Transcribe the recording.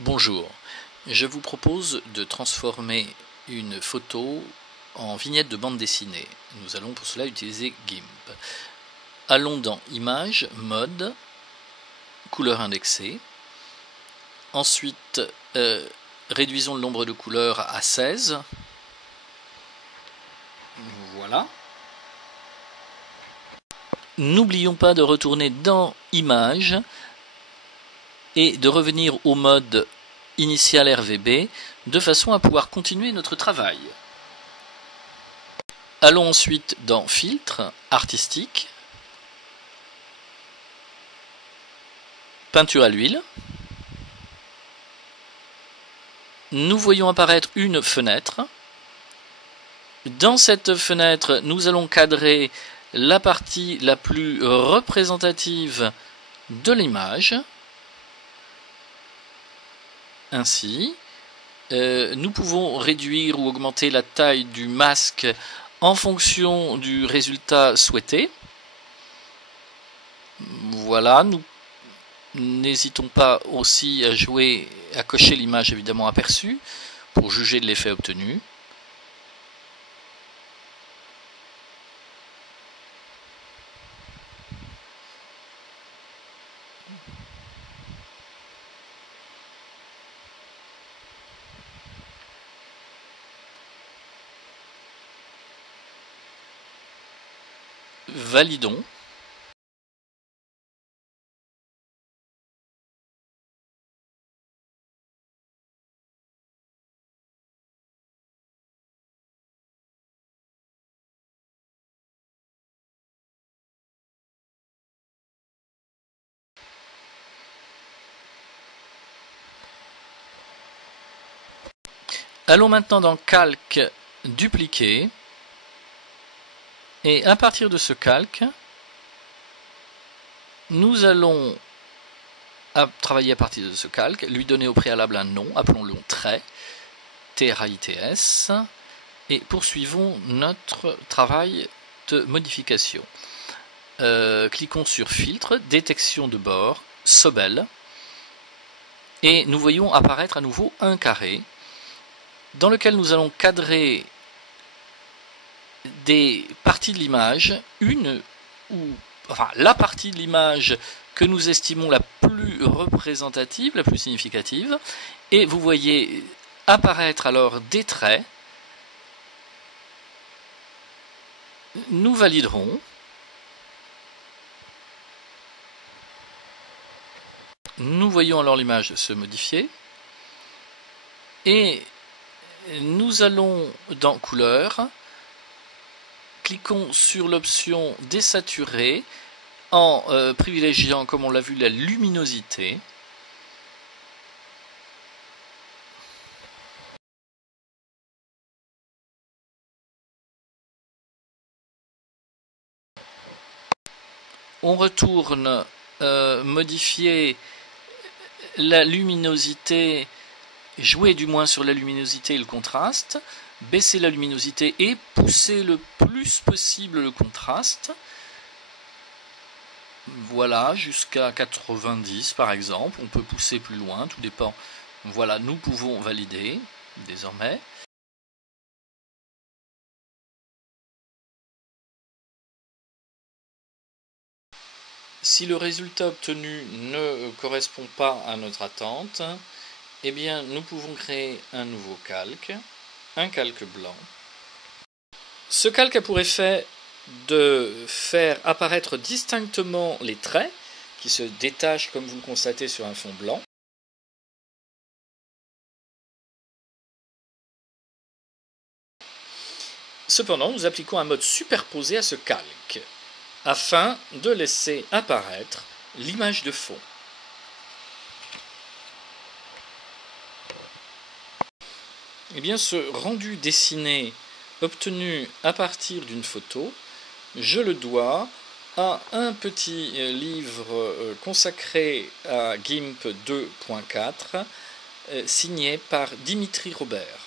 Bonjour, je vous propose de transformer une photo en vignette de bande dessinée. Nous allons pour cela utiliser GIMP. Allons dans Images, Mode, Couleurs indexées. Ensuite, réduisons le nombre de couleurs à 16. Voilà. N'oublions pas de retourner dans Images et de revenir au mode initial RVB de façon à pouvoir continuer notre travail. Allons ensuite dans Filtre, Artistique, Peinture à l'huile. Nous voyons apparaître une fenêtre. Dans cette fenêtre, nous allons cadrer la partie la plus représentative de l'image. Ainsi, nous pouvons réduire ou augmenter la taille du masque en fonction du résultat souhaité. Voilà, nous n'hésitons pas aussi à cocher l'image évidemment aperçue pour juger de l'effet obtenu. Validons. Allons maintenant dans Calque, Dupliquer. Et à partir de ce calque, nous allons travailler à partir de ce calque, lui donner au préalable un nom, appelons-le trait, T-R-A-I-T-S, et poursuivons notre travail de modification. Cliquons sur Filtre, Détection de bord, Sobel, et nous voyons apparaître à nouveau un carré, dans lequel nous allons cadrer des parties de l'image, la partie de l'image que nous estimons la plus représentative, la plus significative, et vous voyez apparaître alors des traits. Nous validerons. Nous voyons alors l'image se modifier. Et nous allons dans Couleurs. Cliquons sur l'option Désaturer en privilégiant, comme on l'a vu, la luminosité. On retourne modifier la luminosité, jouer du moins sur la luminosité et le contraste, baisser la luminosité et pousser le plus possible le contraste. Voilà, jusqu'à 90 par exemple. On peut pousser plus loin, tout dépend. Voilà, nous pouvons valider désormais. Si le résultat obtenu ne correspond pas à notre attente, eh bien nous pouvons créer un nouveau calque, un calque blanc. Ce calque a pour effet de faire apparaître distinctement les traits qui se détachent comme vous le constatez sur un fond blanc. Cependant, nous appliquons un mode superposé à ce calque afin de laisser apparaître l'image de fond. Eh bien, ce rendu dessiné obtenu à partir d'une photo, je le dois à un petit livre consacré à GIMP 2.4 signé par Dimitri Robert.